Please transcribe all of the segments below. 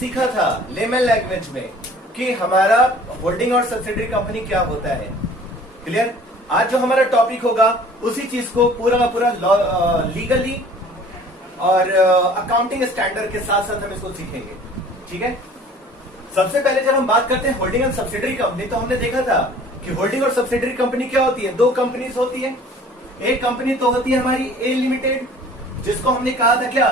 सीखा था layman language में कि हमारा होल्डिंग और सब्सिडरी कंपनी क्या होता है। क्लियर? आज जो हमारा टॉपिक होगा उसी चीज को पूरा का पूरा लीगली और अकाउंटिंग स्टैंडर्ड के साथ साथ हम इसको सीखेंगे। ठीक है? सबसे पहले जब हम बात करते हैं होल्डिंग एंड सब्सिडरी कंपनी, तो हमने देखा था कि होल्डिंग और सब्सिडरी कंपनी क्या होती है। दो कंपनीज होती है। एक कंपनी तो होती है हमारी ए लिमिटेड, जिसको हमने कहा था क्या,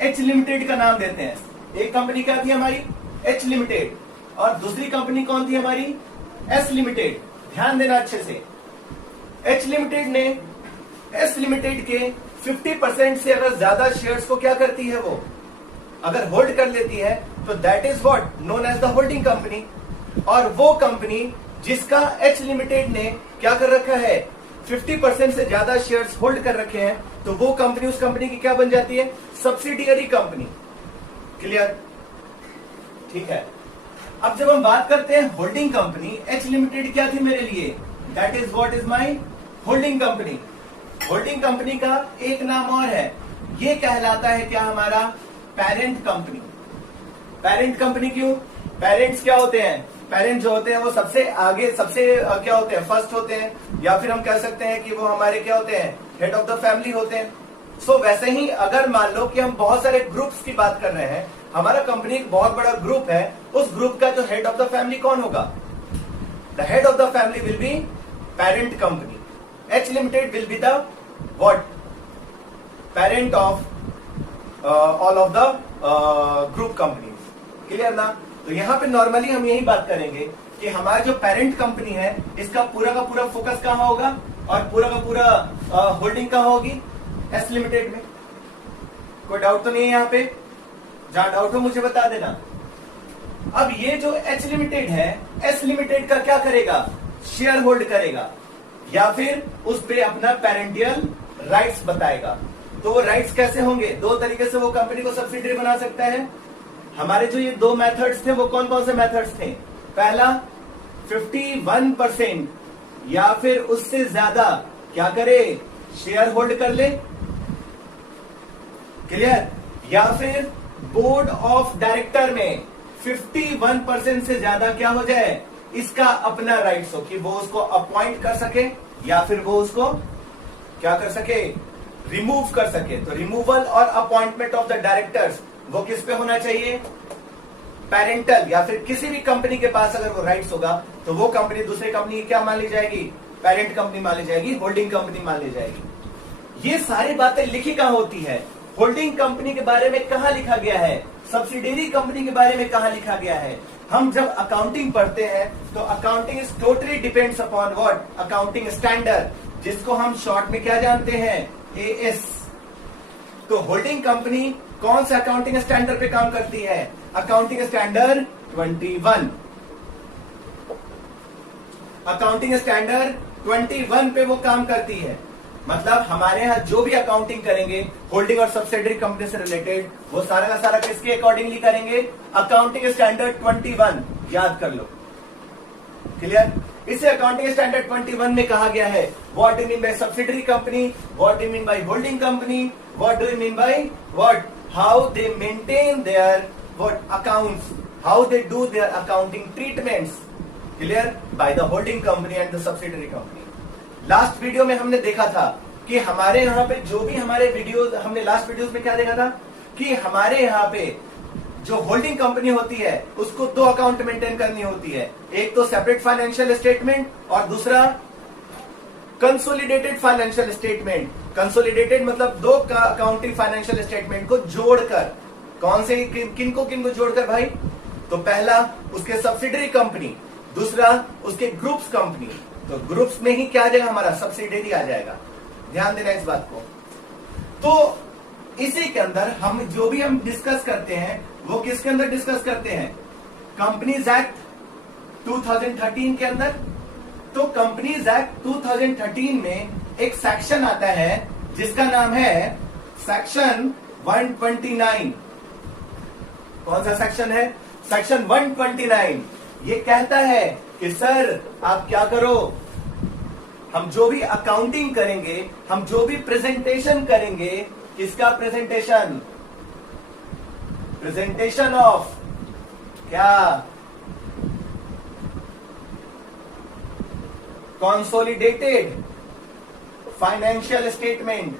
एच लिमिटेड का नाम देते हैं। एक कंपनी क्या थी हमारी, एच लिमिटेड, और दूसरी कंपनी कौन थी हमारी, एस लिमिटेड। ध्यान देना अच्छे से, एच लिमिटेड ने एस लिमिटेड के 50% से अगर ज्यादा शेयर्स को क्या करती है, वो अगर होल्ड कर लेती है, तो that is what known as the holding company. और वो कंपनी जिसका एच लिमिटेड ने क्या कर रखा है, 50% से ज्यादा शेयर्स होल्ड कर रखे हैं, तो वो कंपनी उस कंपनी की क्या बन जाती है, सब्सिडियरी कंपनी। क्लियर? ठीक है। अब जब हम बात करते हैं होल्डिंग कंपनी, एच लिमिटेड क्या थी मेरे लिए, that is what is my holding company. Holding company का एक नाम और है, ये कहलाता है क्या, हमारा पेरेंट कंपनी। पेरेंट कंपनी क्यों? पेरेंट्स क्या होते हैं, पेरेंट जो होते हैं वो सबसे आगे, सबसे क्या होते हैं, फर्स्ट होते हैं, या फिर हम कह सकते हैं कि वो हमारे क्या होते हैं, हेड ऑफ द फैमिली होते हैं। सो वैसे ही अगर मान लो कि हम बहुत सारे ग्रुप्स की बात कर रहे हैं, हमारा कंपनी एक बहुत बड़ा ग्रुप है, उस ग्रुप का जो हेड ऑफ द फैमिली कौन होगा, the head of the family will be parent company. H limited will be the what, parent of all of the group company. Clear ना? तो यहाँ पे नॉर्मली हम यही बात करेंगे कि हमारा जो पेरेंट कंपनी है, इसका पूरा का पूरा फोकस कहाँ होगा और पूरा का पूरा होल्डिंग कहाँ होगी, एस लिमिटेड में। कोई डाउट तो नहीं है यहाँ पे? जहां डाउट हो मुझे बता देना। अब ये जो एच लिमिटेड है, एस लिमिटेड का क्या करेगा, शेयर होल्ड करेगा, या फिर उस पे अपना पेरेंटियल राइट्स बताएगा। तो वो राइट्स कैसे होंगे, दो तरीके से वो कंपनी को सब्सिडियरी बना सकता है। हमारे जो ये दो मेथड्स थे, वो कौन कौन से मेथड्स थे, पहला 51% या फिर उससे ज्यादा क्या करे, शेयर होल्ड कर ले। क्लियर? या फिर बोर्ड ऑफ डायरेक्टर में 51% से ज्यादा क्या हो जाए, इसका अपना राइट्स हो, कि वो उसको अपॉइंट कर सके या फिर वो उसको क्या कर सके, रिमूव कर सके। तो रिमूवल और अपॉइंटमेंट ऑफ द डायरेक्टर्स वो किस पे होना चाहिए, पेरेंटल, या फिर किसी भी कंपनी के पास अगर वो राइट्स होगा तो वो कंपनी दूसरी कंपनी की क्या मान ली जाएगी, पेरेंट कंपनी मान ली जाएगी, होल्डिंग कंपनी मान ली जाएगी। ये सारी बातें लिखी कहां होती है, होल्डिंग कंपनी के बारे में कहां लिखा गया है, सब्सिडियरी कंपनी के बारे में कहां लिखा गया है। हम जब अकाउंटिंग पढ़ते हैं तो accounting is totally depends upon what, accounting standard, जिसको हम शॉर्ट में क्या जानते हैं, एएस। तो होल्डिंग कंपनी कौन सा अकाउंटिंग स्टैंडर्ड पे काम करती है, अकाउंटिंग स्टैंडर्ड 21। अकाउंटिंग स्टैंडर्ड 21 पे वो काम करती है। मतलब हमारे यहां जो भी अकाउंटिंग करेंगे होल्डिंग और सब्सिडियरी कंपनी से रिलेटेड, वो सारा का सारा किसके अकॉर्डिंगली करेंगे, अकाउंटिंग स्टैंडर्ड 21। याद कर लो। क्लियर? इसे अकाउंटिंग स्टैंडर्ड 21 में कहा गया है, what do you mean by subsidiary company, what do you mean by holding company, what do you mean by what, how they maintain their what accounts, how they do their accounting treatments. Clear? By the holding company and the subsidiary company. Last video में हमने देखा था कि हमारे यहाँ पे जो भी हमारे वीडियोस, हमने लास्ट वीडियोस में क्या देखा था कि हमारे यहाँ पे जो होल्डिंग कंपनी होती है उसको दो अकाउंट मेंटेन करनी होती है, एक तो सेपरेट फाइनेंशियल स्टेटमेंट और दूसरा कंसोलिडेटेड फाइनेंशियल स्टेटमेंट। कंसोलिडेटेड मतलब दो का अकाउंटिंग फाइनेंशियल स्टेटमेंट को जोड़कर, कौन से किनको किनको जोड़कर भाई, तो पहला उसके सब्सिडियरी कंपनी, दूसरा उसके ग्रुप्स कंपनी। तो ग्रुप्स में ही क्या आ जाएगा, हमारा सब्सिडियरी आ जाएगा। ध्यान देना इस बात को। तो इसी के अंदर हम जो भी हम डिस्कस करते हैं वो किसके अंदर डिस्कस करते हैं, कंपनीज एक्ट 2013 के अंदर। तो कंपनीज एक्ट 2013 में एक सेक्शन आता है जिसका नाम है सेक्शन 129। कौन सा सेक्शन है, सेक्शन 129। ये कहता है कि सर आप क्या करो, हम जो भी अकाउंटिंग करेंगे, हम जो भी प्रेजेंटेशन करेंगे, किसका प्रेजेंटेशन, प्रेजेंटेशन ऑफ क्या, कंसोलिडेटेड फाइनेंशियल स्टेटमेंट।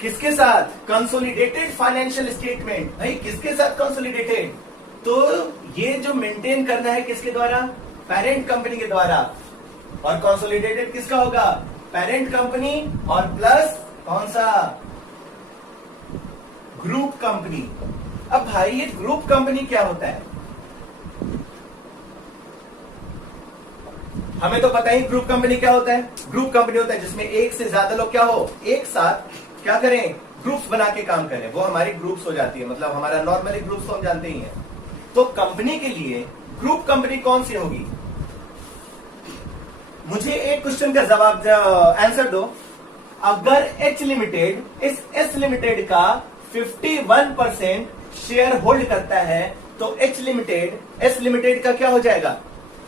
किसके साथ? Consolidated financial statement. भाई किसके साथ कंसोलिडेटेड? तो ये जो मेंटेन करना है किसके द्वारा? पेरेंट कंपनी के द्वारा। और कंसोलिडेटेड किसका होगा? पेरेंट कंपनी और प्लस कौन सा? Group company. अब भाई ये ग्रुप कंपनी क्या होता है? हमें तो पता ही ग्रुप कंपनी क्या होता है। ग्रुप कंपनी होता है जिसमें एक से ज्यादा लोग क्या हो, एक साथ क्या करें, ग्रुप्स बना के काम करें, वो हमारी ग्रुप्स हो जाती है। मतलब हमारा नॉर्मली ग्रुप्स तो हम जानते ही हैं। तो कंपनी के लिए ग्रुप कंपनी कौन सी होगी? मुझे एक क्वेश्चन का जवाब आंसर दो। अगर एच लिमिटेड इस एस लिमिटेड का 51% शेयर होल्ड करता है तो एच लिमिटेड एस लिमिटेड का क्या हो जाएगा?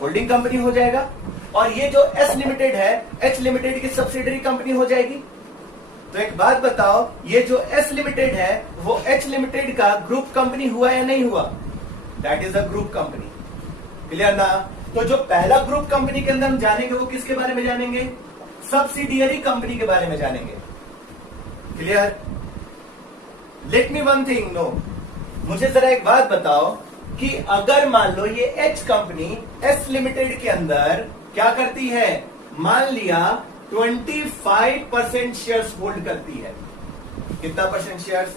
होल्डिंग कंपनी हो जाएगा। और ये जो एस लिमिटेड है एच लिमिटेड की सब्सिडरी कंपनी हो जाएगी। तो एक बात बताओ, ये जो एस लिमिटेड है वो एच लिमिटेड का ग्रुप कंपनी हुआ या नहीं हुआ? That is a group company. Clear ना? तो जो पहला ग्रुप कंपनी के अंदर हम जानेंगे वो किसके बारे में जानेंगे? सब्सिडियरी कंपनी के बारे में जानेंगे। Clear? Let me one thing know, मुझे जरा एक बात बताओ कि अगर मान लो ये एच कंपनी एस लिमिटेड के अंदर क्या करती है, मान लिया 25% शेयर्स होल्ड करती है। कितना परसेंट शेयर्स?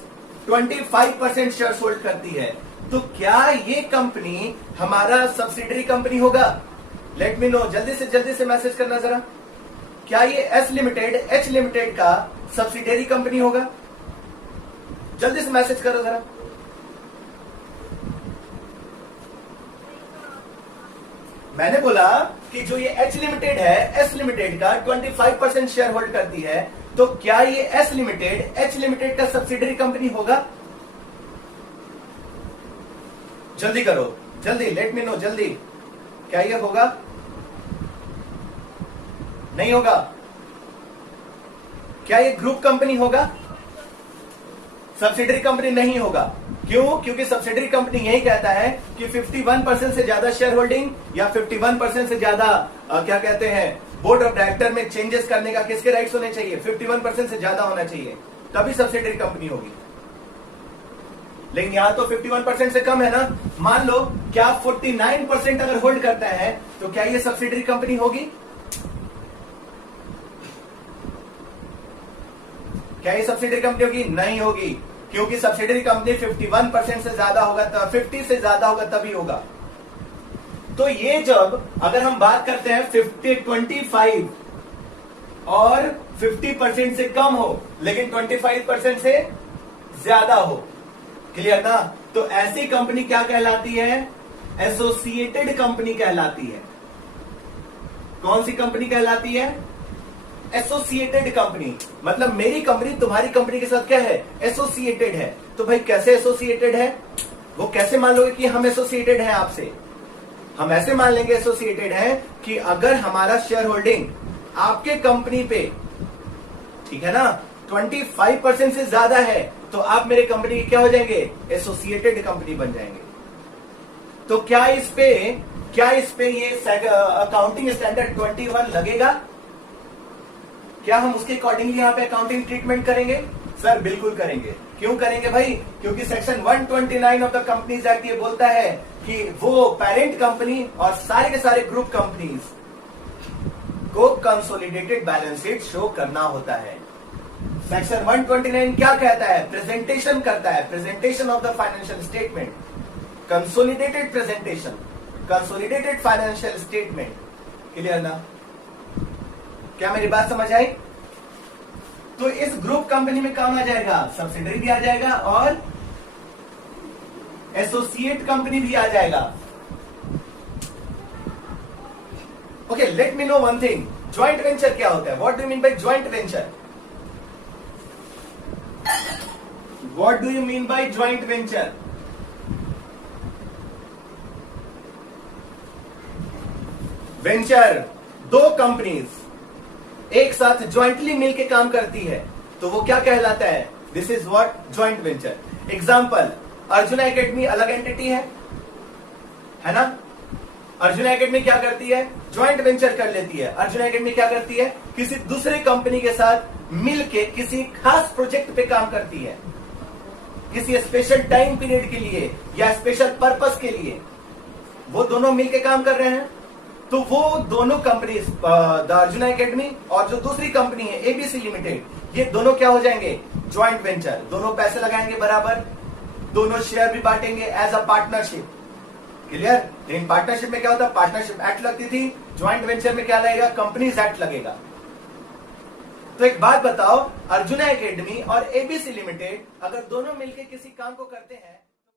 25% शेयर्स होल्ड करती है। तो क्या ये कंपनी हमारा सब्सिडरी कंपनी होगा? लेट मी नो, जल्दी से मैसेज करना जरा। क्या ये एस लिमिटेड एच लिमिटेड का सब्सिडरी कंपनी होगा? जल्दी से मैसेज करो जरा। मैंने बोला कि जो ये एच लिमिटेड है एस लिमिटेड का 25% शेयर होल्ड करती है, तो क्या ये एस लिमिटेड एच लिमिटेड का सब्सिडरी कंपनी होगा? जल्दी करो, जल्दी, लेट मी नो, जल्दी। क्या ये होगा? नहीं होगा। क्या ये ग्रुप कंपनी होगा? सब्सिडरी कंपनी नहीं होगा। क्यों? क्योंकि सब्सिडरी कंपनी यही कहता है कि 51% से ज्यादा शेयर होल्डिंग या 51% से ज्यादा क्या कहते हैं, बोर्ड ऑफ डायरेक्टर में चेंजेस करने का किसके राइट्स होने चाहिए? 51% से ज्यादा होना चाहिए, तभी सब्सिडरी कंपनी होगी। लेकिन यहां तो 51% से कम है ना। मान लो क्या 49% अगर होल्ड करता है तो क्या ये सब्सिडरी कंपनी होगी? क्या ये सब्सिडरी कंपनी होगी? नहीं होगी, क्योंकि सब्सिडरी कंपनी 51% से ज्यादा होगा, 50 से ज्यादा होगा तभी होगा। तो ये जब अगर हम बात करते हैं 25 और 50% से कम हो लेकिन 25% से ज्यादा हो, क्लियर ना? तो ऐसी कंपनी क्या कहलाती है? एसोसिएटेड कंपनी कहलाती है। कौन सी कंपनी कहलाती है? Associated company. मतलब मेरी कंपनी तुम्हारी कंपनी के साथ क्या है? एसोसिएटेड है। तो भाई कैसे एसोसिएटेड है? वो कैसे मान लोगे कि हम एसोसिएटेड हैं आपसे? हम ऐसे मान लेंगे एसोसिएटेड है कि अगर हमारा शेयर होल्डिंग आपके कंपनी पे, ठीक है ना, 25% से ज्यादा है तो आप मेरे कंपनी के क्या हो जाएंगे? एसोसिएटेड कंपनी बन जाएंगे। तो क्या इस पे ये अकाउंटिंग स्टैंडर्ड 21 लगेगा? क्या हम उसके अकॉर्डिंगली यहाँ पे अकाउंटिंग ट्रीटमेंट करेंगे? सर बिल्कुल करेंगे। क्यों करेंगे भाई? क्योंकि section 129 of the companies act ये बोलता है कि वो पेरेंट कंपनी और सारे के सारे ग्रुप कंपनीज को कंसोलिडेटेड बैलेंस शीट शो करना होता है। सेक्शन 129 क्या कहता है? प्रेजेंटेशन करता है, presentation of the financial statement, consolidated presentation, consolidated financial statement. Clear ना? क्या मेरी बात समझ आई? तो इस ग्रुप कंपनी में काम आ जाएगा, सब्सिडरी भी आ जाएगा और एसोसिएट कंपनी भी आ जाएगा। Okay, let me know one thing, joint venture क्या होता है? What do you mean by joint venture? What do you mean by joint venture? Venture, दो कंपनीज एक साथ ज्वाइंटली मिलकर काम करती है। तो वो क्या कहलाता है? This is what joint venture. Example, arjuna academy अलग एंटिटी है ना? अर्जुना एकेडमी क्या करती है? ज्वाइंट वेंचर कर लेती है। अर्जुना एकेडमी क्या करती है? किसी दूसरे कंपनी के साथ मिलके किसी खास प्रोजेक्ट पे काम करती है, किसी स्पेशल टाइम पीरियड के लिए या स्पेशल पर्पस के लिए वो दोनों मिलके काम कर रहे हैं। तो वो दोनों कंपनी, द अर्जुना एकेडमी और जो दूसरी कंपनी है एबीसी लिमिटेड, ये दोनों क्या हो जाएंगे? Joint venture. दोनों पैसे लगाएंगे बराबर, दोनों शेयर भी बांटेंगे एज अ पार्टनरशिप। क्लियर? लेकिन पार्टनरशिप में क्या होता है? पार्टनरशिप एक्ट लगती थी। ज्वाइंट वेंचर में क्या लगेगा? कंपनीज एक्ट लगेगा। तो एक बात बताओ, अर्जुना एकेडमी और एबीसी लिमिटेड अगर दोनों मिलकर किसी काम को करते हैं